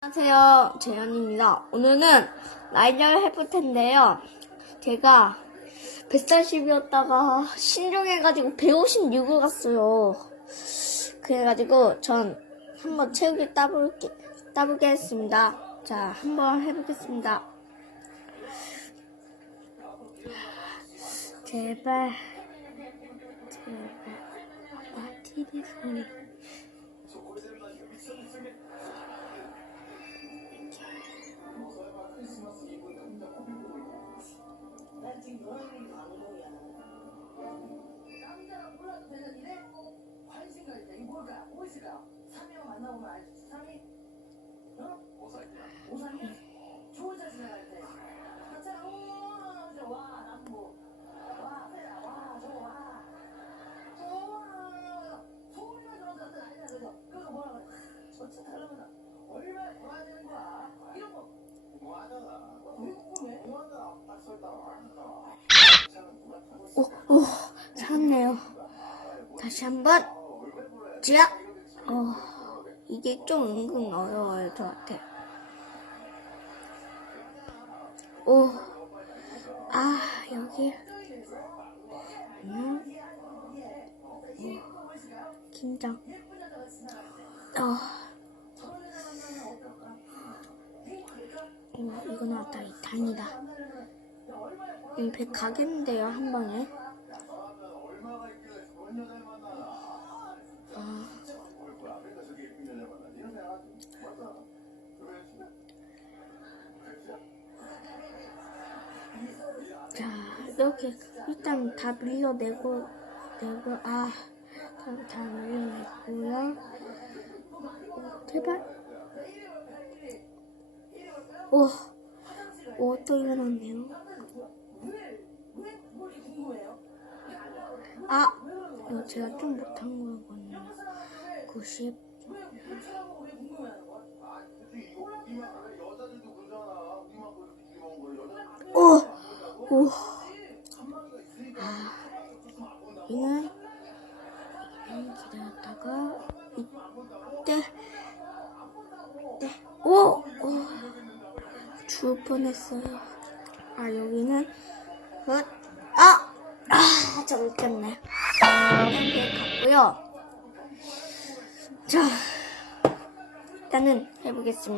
안녕하세요. 재현입니다. 오늘은 라이저를 해볼 텐데요. 제가 140이었다가 신중해가지고 156을 갔어요. 그래가지고 전 한번 체육을 따볼게, 따보겠습니다. 자, 한번 해보겠습니다. 제발, 제발, 아, TV 소리. 남자가 몰라도 되는 일에 관심가 있다. 이게 뭘까? 뭐 있을까? 3명 만나보면 알지. 3위? 어? 오삼이? 좋은 차 지나갈 때. 하차가 오, 좋아. 남부. 와, 세라. 와, 좋아. 오, 소리가 들어서 난리나 그죠? 그거 뭐라 그래? 저차 타려면 얼마나 좋아야 되는 거야? 이런 거. 왜 궁금해? 오, 오, 살았네요. 다시 한 번. 자, 어, 이게 좀 은근 어려워요, 저한테. 오, 아, 여기. 음, 오, 긴장. 어. 오, 이거 나왔다. 이 다행이다. 이배 가겠는데요, 한 번에. 아, 자, 이렇게 일단 다 밀려내고, 내고, 아, 다, 다 밀려냈고요. 어, 제발. 오, 오, 또 일어났네요. 아, 이거 제가 좀 못한 거거든요. 90. 오, 오. 아, 이는 기다렸다가 이때, 네, 오, 오, 죽을 뻔했어요. 아 여기는 헛, 아, 아, 잠겼네. 이렇게 갔고요. 자, 일단은 해보겠습니다.